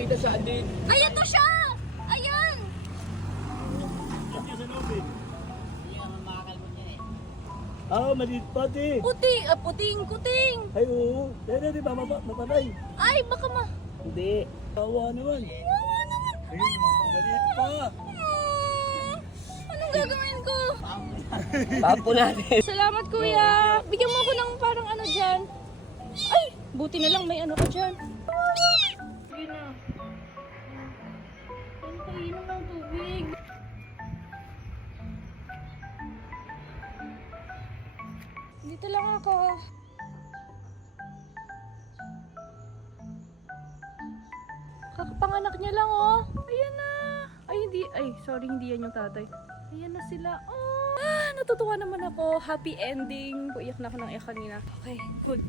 kita siya, din. Ayan to siya! Ayan! Kasi sa loob eh. Hindi ka makakalmon yan eh. Ah, maliit pati. Puting! Puting! Ay, oo. Pero di ba, mapatay. Ay, baka Hindi. Kawa naman. Wawa naman! Ay, maliit pa. Anong gagawin ko? Tapo natin. Salamat, kuya! Bigyan mo ako ng parang ano dyan. Ay! Buti na lang may ano ka dyan. Sige na. Ang kainom ng tubig. Dito lang ako. Kakapanganak niya lang, oh. Ayan na. Ay, hindi. Ay, sorry, hindi yan yung tatay. Ayan na sila. Oh, natutuwa naman ako. Happy ending. Iyak na ako ng iyak kanina. Okay, good.